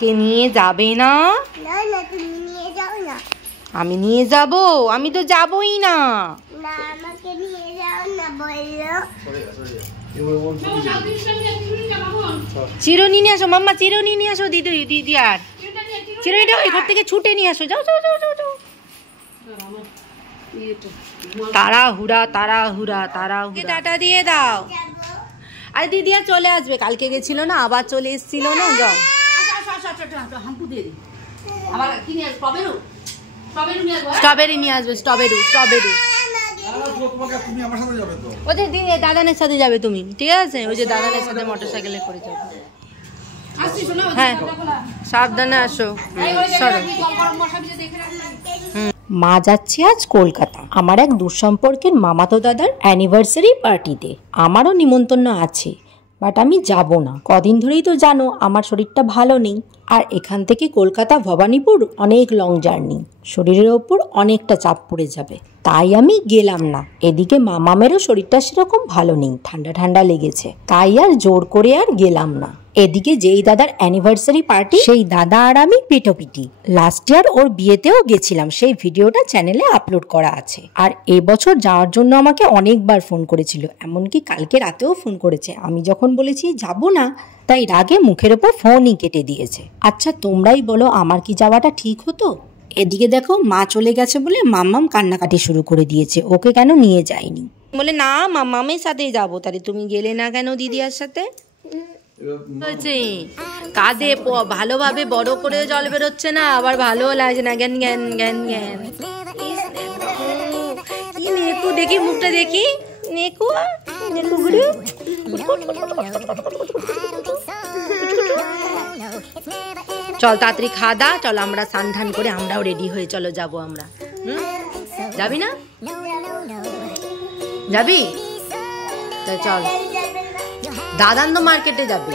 কে নিয়ে যাবে না? না না তুমি নিয়ে যাও না। আমি নিয়ে যাব? আমি তো যাবই না। না আমাকে নিয়ে যাও না বললো। চিরুনি নিয়ে আসো মাম্মা, চিরুনি নিয়ে আসো দিদি আর চিরুনিটা ওই ঘর থেকে ছুটে নিয়ে আসো। যাও যাও যাও যাও যাও। তাড়াহুড়া তাড়াহুড়া তাড়াহুড়া। টাটা দিয়ে দাও। আরে দিদি আর চলে আসবে, কালকে গেছিল না আবার চলে এসেছিল না। যাও স্ট্রবেরি নিয়ে আসবে। স্ট্রবেরি স্ট্রবেরি ওই যে দাদানের সাথে যাবে তুমি, ঠিক আছে? ওই যে দাদানের সাথে মোটর সাইকেলে করে যাবে। হ্যাঁ সাবধানে আসো। মা যাচ্ছে আজ কলকাতা আমার এক দূরসম্পর্কের মামাতো দাদার অ্যানিভার্সারি পার্টিতে। আমারও নিমন্ত্রণ আছে, বাট আমি যাব না। কদিন ধরেই তো জানো আমার শরীরটা ভালো নেই, আর এখান থেকে কলকাতা ভবানীপুর অনেক লং জার্নি, শরীরের ওপর অনেকটা চাপ পড়ে যাবে, তাই আমি গেলাম না। এদিকে মামামেরও শরীরটা সেরকম ভালো নেই, ঠান্ডা ঠান্ডা লেগেছে, তাই আর জোর করে আর গেলাম না। এদিকে যেই দাদার অ্যানিভার্সারি পার্টি, সেই দাদা আর আমি পিটোপিটি। লাস্ট ইয়ার ওর বিয়েতেও গেছিলাম, সেই ভিডিওটা চ্যানেলে আপলোড করা আছে। আর এবছর যাওয়ার জন্য আমাকে অনেকবার ফোন করেছিল, এমনকি কালকে রাতেও ফোন করেছে। আমি যখন বলেছি যাব না, তাই রাগে মুখের ওপর ফোনই কেটে দিয়েছে। আচ্ছা তোমরাই বলো আমার কি যাওয়াটা ঠিক হতো? এদিকে দেখো মা চলে গেছে বলে মাম্মাম কান্নাকাটি শুরু করে দিয়েছে, ওকে কেন নিয়ে যায়নি বলে। না মাম্মামের সাথেই যাবো। তাহলে তুমি গেলে না কেন দিদিয়ার সাথে? কাঁধে ভালোভাবে বড় করে জল বেরোচ্ছে না, আবার ভালো লাগছে না। জ্ঞান জ্ঞান জ্ঞান জ্ঞান। কি নেকু দেখি, মুখটা দেখি। নেকু নেকু গুরু। চল তাড়াতাড়ি খাওয়া দা, চল আমরা স্নান ধান করে আমরাও রেডি হয়ে চলো যাবো আমরা। যাবি না? যাবি? চল। দাদান তো মার্কেটে যাবে,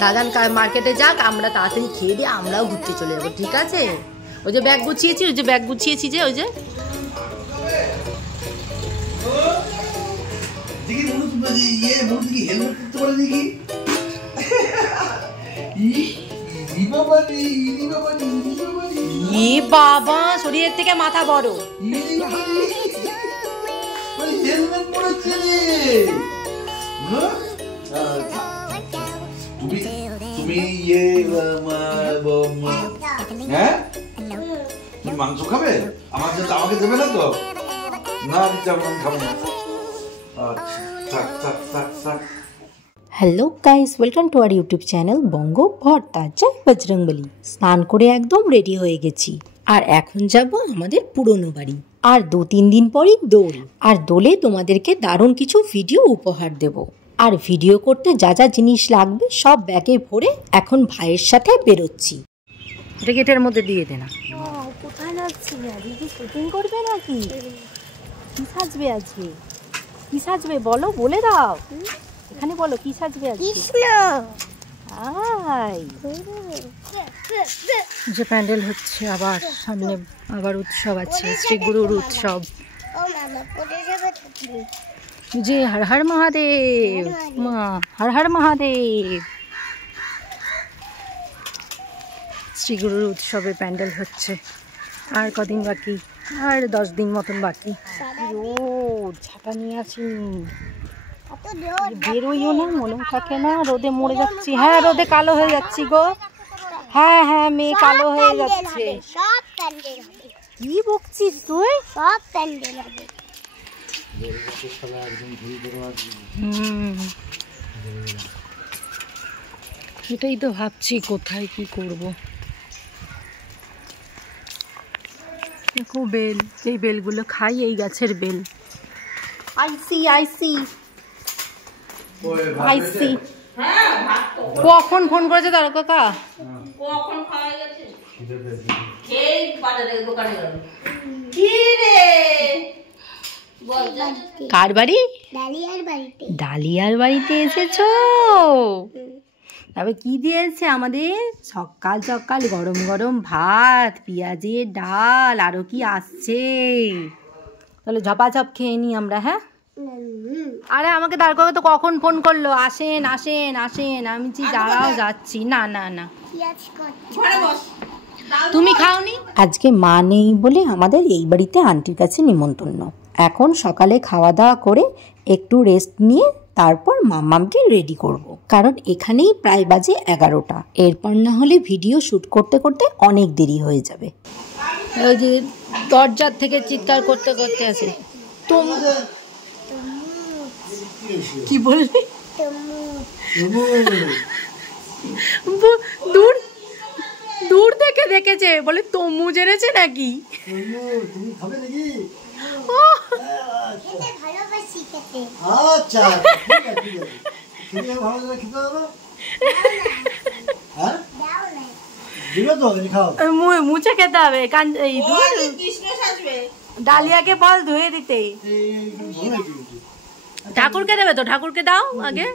দাদান মার্কেটে যাক, আমরা তাড়াতাড়ি খেয়ে দিয়ে আমরাও ঘুরতে চলে যাবো, ঠিক আছে? ওই যে ব্যাগ গুছিয়েছি, ওই যে ব্যাগ গুছিয়েছি, যে ওই যে বাবা শরীরের থেকে মাথা বড়। তুমি মাংস খাবে? আমার সাথে আমাকে দেবে না তো? না আমি খাবো না। Hello guys, welcome to our YouTube channel Banga Bhorta. জয় বজরংবলী। স্নান করে একদম রেডি হয়ে গেছি, আর এখন যাব আমাদের পুরনো বাড়ি। আর 2-3 দিন পরই দোল, আর দোলে তোমাদেরকে দারুণ কিছু ভিডিও উপহার দেব। আর ভিডিও করতে যা যা জিনিস লাগবে সব ব্যাগে ভরে এখন ভাইয়ের সাথে বেরোচ্ছি। গেটের মধ্যে দিয়ে দে না। কোথায় যাচ্ছি? দিদি শুটিং করবে নাকি? কি সাজবে আজকে? কি সাজবে বলো, বলে দাও। এখানে বলো কি সাজবে আজকে? কৃষ্ণ। যে প্যান্ডেল হচ্ছে, আবার সামনে আবার উৎসব আছে, শ্রী গুরুর উৎসব। যে হর হর মহাদেব, মা হর হর মহাদেব। শ্রী গুরুর উৎসবে প্যান্ডেল হচ্ছে। আর কদিন বাকি? আর 10 দিন মতন বাকি। রোদ, ছাতা নিয়ে আছি, বেরোইও না, মনে থাকে না, রোদে মরে যাচ্ছি। হ্যাঁ রোদে কালো হয়ে যাচ্ছি গো। হ্যাঁ হ্যাঁ মেয়ে কালো হয়ে যাচ্ছে। কি বকছিস তুই? সব প্যান্ডেল হবে। এটাই তো ভাবছি কোথায় কি করব। দেখো বেল, এই বেলগুলো খাই, এই গাছের বেল। আইসি কখন ফোন করেছে তার কাকা? কখন খাওয়া গেছে? এই বাজারে দোকানে গেল। কি রে? কার বাড়ি? ডালিয়ার বাড়িতে। ডালিয়ার বাড়িতে এসেছো? তবে কি দিয়েছে আমাদের? সকাল সকাল গরম গরম ভাত, পেঁয়াজের ডাল, আরো কি আসছে। তাহলে ঝপাঝপ খেয়ে নি আমরা। হ্যাঁ আরে আমাকে দাঁড় করে তো কখন ফোন করলো, আসেন আসেন আসেন, আমি দাঁড়াও যাচ্ছি। না না না, তুমি খাওনি? আজকে মা নেই বলে আমাদের এই বাড়িতে আন্টির কাছে নিমন্ত্রণ। এখন সকালে খাওয়া দাওয়া করে একটু রেস্ট নিয়ে তারপর মাম্মামকে রেডি করব, কারণ এখানেই প্রায় বাজে 11টা। এরপর না হলে ভিডিও শুট করতে করতে অনেক দেরি হয়ে যাবে। ওই যে দরজার থেকে চিৎকার করতে করতে আছে। কি বললি? দূর দূর থেকে দেখেছে বলে তমু জেনেছে নাকি? মুছে খেতে হবে। ডালিয়াকে বল ধুয়ে দিতে। ঠাকুরকে দেবে তো, ঠাকুরকে দাও আগে।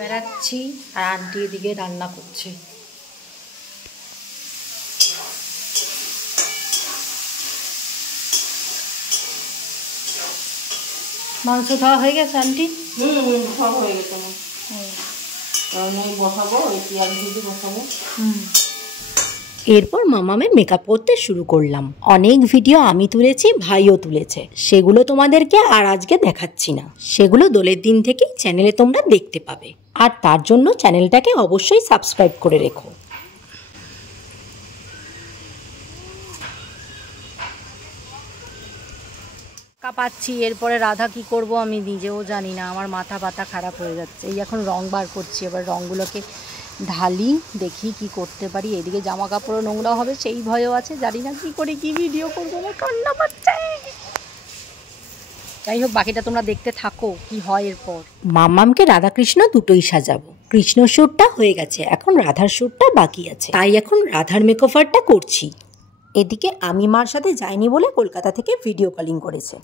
বেড়াচ্ছি আর আন্টি এদিকে রান্না করছে। মাংস খাওয়া হয়ে গেছে আন্টি? সব হয়ে গেছে আমার, কারণ এই বসাবো, এই পেঁয়াজ ভেজে বসাবো। এরপর মামামের মেকআপ করতে শুরু করলাম। অনেক ভিডিও আমি তুলেছি, ভাইও তুলেছে, সেগুলো তোমাদেরকে আর আজকে দেখাচ্ছি না। সেগুলো দোলের দিন থেকেই চ্যানেলে তোমরা দেখতে পাবে, আর তার জন্য চ্যানেলটাকে অবশ্যই সাবস্ক্রাইব করে রেখো। পাচ্ছি, এরপরে রাধা কি করব আমি নিজেও জানি না, আমার মাথা ব্যথা খারাপ হয়ে যাচ্ছে। এই এখন রং বার করছি, এবার রঙগুলোকে ঢালি, দেখি কি করতে পারি। এদিকে জামা কাপড়ও নোংরা হবে সেই ভয়ও আছে, জানি না কি করে কি ভিডিও করবো, আমার কান্না পাচ্ছে। যাই হোক, বাকিটা তোমরা দেখতে থাকো কি হয় এরপর। মাম্মামকে রাধাকৃষ্ণ দুটোই সাজাবো। কৃষ্ণ শ্যুটটা হয়ে গেছে, এখন রাধার শ্যুটটা বাকি আছে, তাই এখন রাধার মেকওভারটা করছি। এদিকে আমি মার সাথে যাইনি বলে কলকাতা থেকে ভিডিও কলিং করেছে।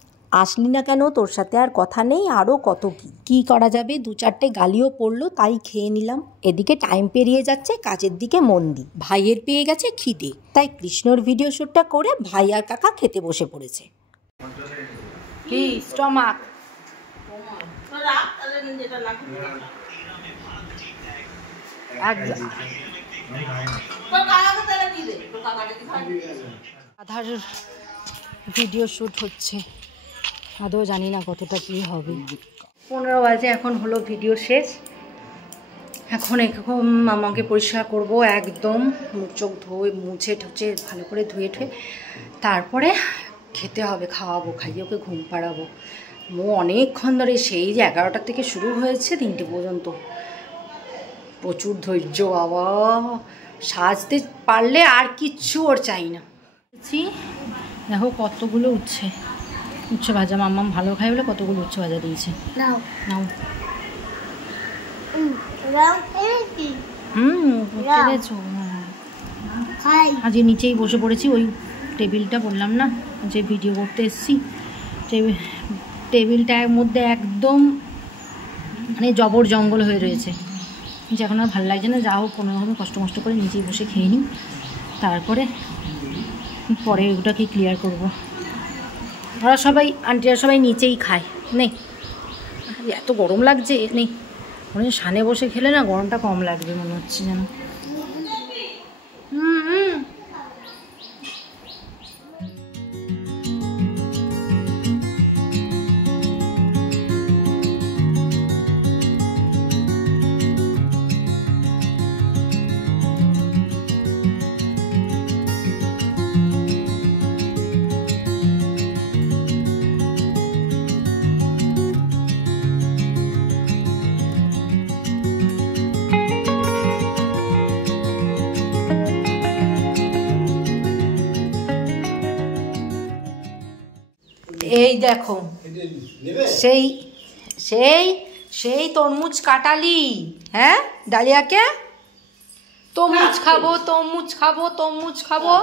আসলি না কেন, তোর সাথে আর কথা নেই, আরও কত কি করা যাবে। 2-4টে গালিও পড়লো, তাই খেয়ে নিলাম। এদিকে টাইম পেরিয়ে যাচ্ছে, কাজের দিকে মন দিই। ভাইয়ের পেয়ে গেছে খিদে, তাই কৃষ্ণর ভিডিও শ্যুটটা করে ভাই আর কাকা খেতে বসে পড়েছে। কি স্টমাক আধার ভিডিও শ্যুট হচ্ছে, আদৌ জানি না কতটা কি হবে। 15 বাজে, এখন হলো ভিডিও শেষ। এখন এরকম মামাকে পরিষ্কার করব, একদম মুখ চোখ ধুয়ে মুছে ঠুচে ভালো করে ধুয়ে ঠুয়ে তারপরে খেতে হবে, খাওয়াবো, খাইয়ে ওকে ঘুম পাড়াবো। অনেকক্ষণ ধরে, সেই যে 11টা থেকে শুরু হয়েছে 3টে পর্যন্ত, প্রচুর ধৈর্য বাবা। সাজতে পারলে আর কিচ্ছু ওর চাই না। দেখো কতগুলো উচ্ছে ভাজা, মাম্মাম ভালো খাই বলে কতগুলো উচ্ছে ভাজা দিয়েছে। নাও আজকে নিচেই বসে পড়েছি, ওই টেবিলটা বললাম না যে ভিডিও করতে এসেছি, টেবিলটার মধ্যে একদম মানে জবর জঙ্গল হয়ে রয়েছে, যে এখন আর ভালো লাগছে না। যা হোক কোনো রকম কষ্ট করে নিচেই বসে খেয়ে নিই, তারপরে পরে ওটাকে ক্লিয়ার করব। ওরা সবাই, আন্টিরা সবাই নিচেই খায়। নেই, এত গরম লাগছে, নেই ওখানে সানে বসে খেলে না গরমটা কম লাগবে মনে হচ্ছে যেন। এই দেখো, সেই সেই সেই তরমুজ কাটালি। হ্যাঁ ডালিয়াকে, তরমুজ খাবো তরমুজ খাবো তরমুজ খাবো।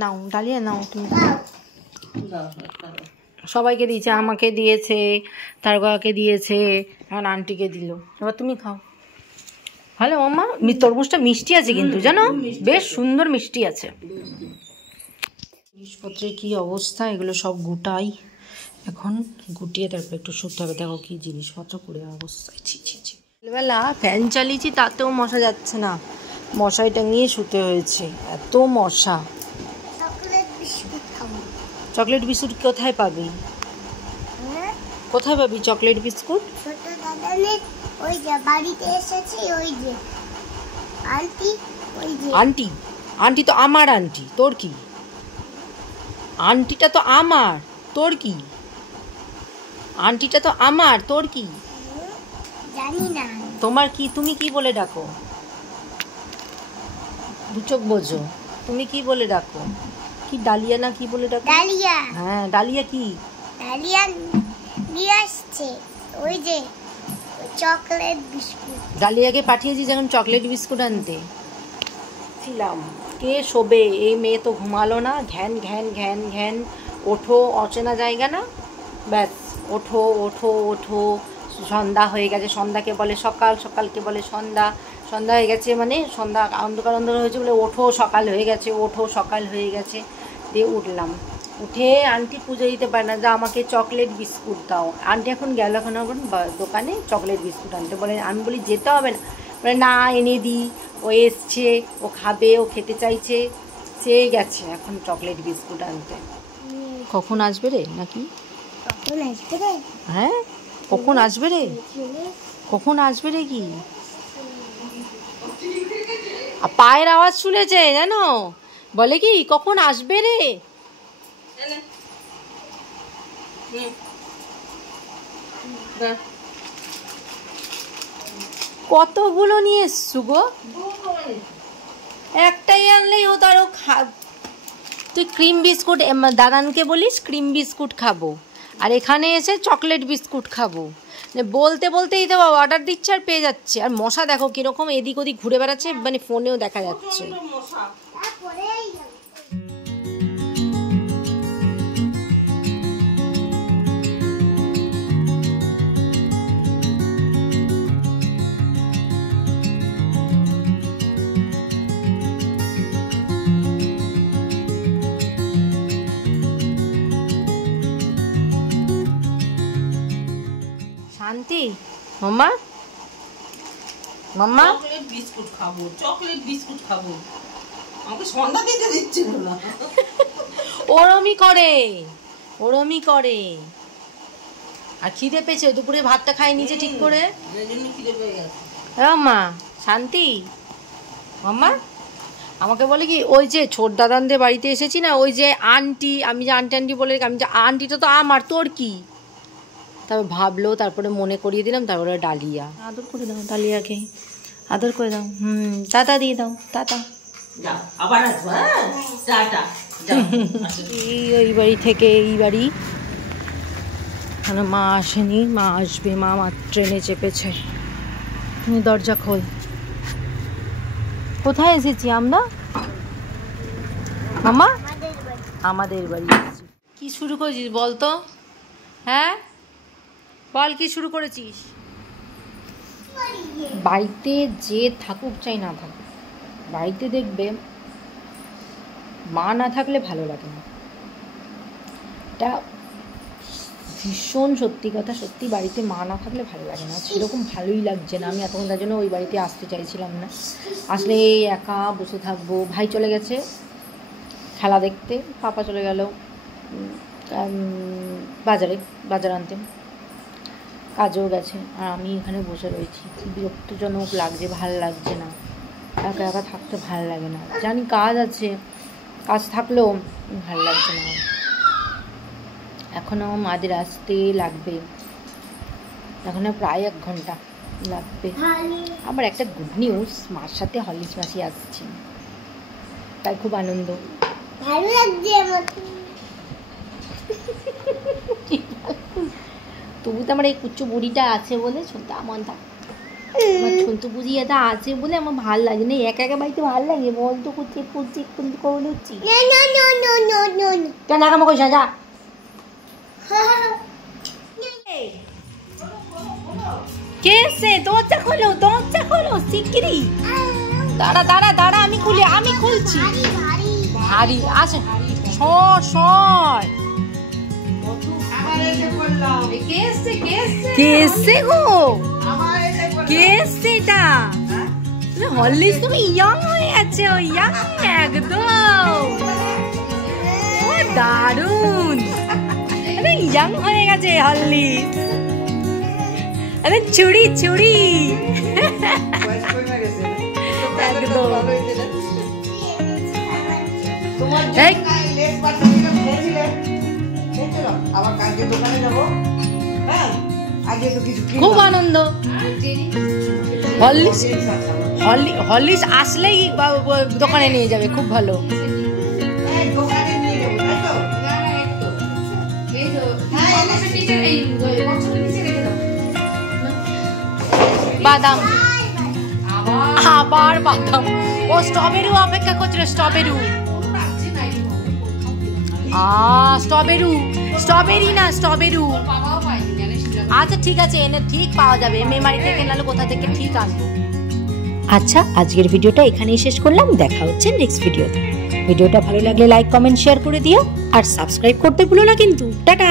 নাও ডালিয়া নাও, তুমি সবাইকে দিয়েছে, আমাকে দিয়েছে, তারকাকে দিয়েছে, এখন আন্টিকে দিল, এবার তুমি খাও। ভালো মাম্মা, তরমুজটা মিষ্টি আছে কিন্তু জানো, বেশ সুন্দর মিষ্টি আছে। জিনিসপত্রের কি অবস্থা, এগুলো সব গুটাই এখন, গুটিয়ে তারপর একটু শুতে হবে। দেখো কি জিনিসপত্র পড়ে অবস্থায়, ছি ছি ছি। বেলা ফ্যান চালিয়েছি তাতেও মশা যাচ্ছে না, মশাই টাঙিয়ে শুতে হয়েছে, এত মশা। চকলেট বিস্কুট কোথায় পাবি? কোথায় পাবি চকলেট বিস্কুট? ছোট দাদানের ওই যে বাড়িতে এসেছি, ওই যে আন্টি, ওই যে আন্টি, আন্টি তো আমার আন্টি, তোর কি? আন্টিটা তো আমার, তোর কি? আন্টিটা তো আমার, তোর কি? জানি না। তোমার কি? তুমি কি বলে ডাকো? দু চোখ বোঝো, তুমি কি বলে ডাকো? কি ডালিয়া না কি বলে ডাকো? ডালিয়া, হ্যাঁ ডালিয়া কি? ডালিয়া নিয়ে আসছে ওই যে চকলেট বিস্কুট। ডালিয়াকে পাঠিয়েছি যখন চকলেট বিস্কুট আনতে ছিলাম। কে শোবে? এই মেয়ে তো ঘুমালো না, ঘ্যান ঘ্যান ঘ্যান ঘ্যান। ওঠো, অচেনা জায়গা না, ব্যাস ওঠো ওঠো ওঠো। সন্ধ্যা হয়ে গেছে, সন্ধ্যাকে বলে সকাল, সকালকে বলে সন্ধ্যা। সন্ধ্যা হয়ে গেছে মানে সন্ধ্যা, অন্ধকার অন্ধকার হয়েছে বলে ওঠো সকাল হয়ে গেছে, ওঠো সকাল হয়ে গেছে। দিয়ে উঠলাম, উঠে আন্টি পুজো দিতে পারে না, যা আমাকে চকলেট বিস্কুট দাও। আন্টি এখন গেল এখন দোকানে চকলেট বিস্কুট আনতে, বলে আমি বলি যেতে হবে না, বলে না এনে দিই, ও এসছে, ও খাবে, ও খেতে চাইছে, সে গেছে এখন চকলেট বিস্কুট আনতে। কখন আসবে রে নাকি? কখন আসবে রে? হ্যাঁ কখন আসবে রে? কখন আসবে রে কি? পায়ের আওয়াজ শুনেছে জানো, বলে কি কখন আসবে রে। কতগুলো নিয়ে এসছু গো? একটাই আনলেই হতো। আরো তুই ক্রিম বিস্কুট দাদানকে বলিস ক্রিম বিস্কুট খাবো, আর এখানে এসে চকলেট বিস্কুট খাবো। বলতে বলতেই তো বাবা অর্ডার দিচ্ছে আর পেয়ে যাচ্ছে। আর মশা দেখো কিরকম এদিক ওদিক ঘুরে বেড়াচ্ছে, মানে ফোনেও দেখা যাচ্ছে। শান্তি, মাম্মা মাম্মা চকলেট বিস্কুট খাবো, চকলেট বিস্কুট খাবো, আমাকে সন্ধ্যা দিতে দিচ্ছে না। ওরমই করে, ওরমই করে। আর খিদে পেয়েছে, দুপুরে ভাতটা খাই নিচে ঠিক করে। এই জন্য খিদে পেয়ে গেছে। মাম্মা শান্তি, মাম্মা আমাকে বলে কি ওই যে ছোট দাদানদের বাড়িতে এসেছি না, ওই যে আন্টি, আমি যে আন্টি আন্টি বলে, আমি যে আন্টিটা তো আমার, তোর কি? তারপর ভাবলো, তারপরে মনে করিয়ে দিলাম, তারপরে ডালিয়া। আদর করে দাও ডালিয়াকে, আদর করে দাও। টাটা দিয়ে দাও, টাটা। যাও আবার আসবো, হ্যাঁ টাটা। এই বাড়ি থেকে এই বাড়ি, মানে মা আসেনি, মা আসবে, মা ট্রেনে চেপেছে। তুমি দরজা খোল। কোথায় এসেছি আমরা মামা? আমাদের বাড়ি এসেছি। কি শুরু করেছিস বল তো? হ্যাঁ বল কি শুরু করেছিস? বাড়িতে যে থাকুক চাই না থাকুক, বাড়িতে দেখবে মা না থাকলে ভালো লাগে না। এটা ভীষণ সত্যি কথা, সত্যি বাড়িতে মা না থাকলে ভালো লাগে না। সেরকম ভালোই লাগছে না, আমি এতক্ষণ তার জন্য ওই বাড়িতে আসতে চাইছিলাম না। আসলে একা বসে থাকবো। ভাই চলে গেছে খেলা দেখতে, পাপা চলে গেল বাজার আনতে, কাজেও গেছে, আর আমি এখানে বসে রয়েছি। বিরক্তজনক লাগছে, ভাল লাগছে না, একা একা থাকতে ভাল লাগে না। জানি কাজ আছে, কাজ থাকলেও ভাল লাগছে না। এখনও মাদের আসতে লাগবে, এখনও প্রায় 1 ঘন্টা লাগবে। আবার একটা গুড নিউজ, মার সাথে হলিস মাসি আসছে, তাই খুব আনন্দ। ভালো লাগছে আমার। তবু তো আমার এই কুচ্চু বুড়িটা আছে বলে, ছোট্ট আমার ছোট্ট বুড়ি এটা আছে বলে আমার ভাল লাগে না। একা একা বাড়িতে ভাল লাগে বল তো? কুচি কুচি কুচি করে দিচ্ছি কেন? একা কইস যা। কে সে? দরজা খোলো, দরজা খোলো শিগগিরই। দাঁড়া দাঁড়া দাঁড়া, আমি খুলছি। ভারী আছে, সর কে এসছে গো? কে এসছে এটা? হরলিক্স, তুমি ইয়ং হয়ে গেছে, ইয়ং একদম, ও দারুন, ইয়ং হয়ে গেছে হরলিক্স। আরে চুড়ি চুড়ি একদম। খুব আনন্দ। হরলিক্স আসলেই দোকানে নিয়ে যাবে, খুব ভালো। বাদাম, আবার বাদাম। ও স্ট্রবেরি অপেক্ষা করছিল, স্ট্রবেরি। স্ট্রবেরি না, স্ট্রবেরি। আচ্ছা ঠিক আছে, এনে ঠিক পাওয়া যাবে, মেমারি থেকে নাহলে কোথা থেকে ঠিক আসবে। আচ্ছা, আজকের ভিডিওটা এখানেই শেষ করলাম। দেখা হচ্ছে নেক্সট ভিডিওতে। ভিডিওটা ভালো লাগলে লাইক, কমেন্ট, শেয়ার করে দিও, আর সাবস্ক্রাইব করতে ভুলো না কিন্তু। টাটা।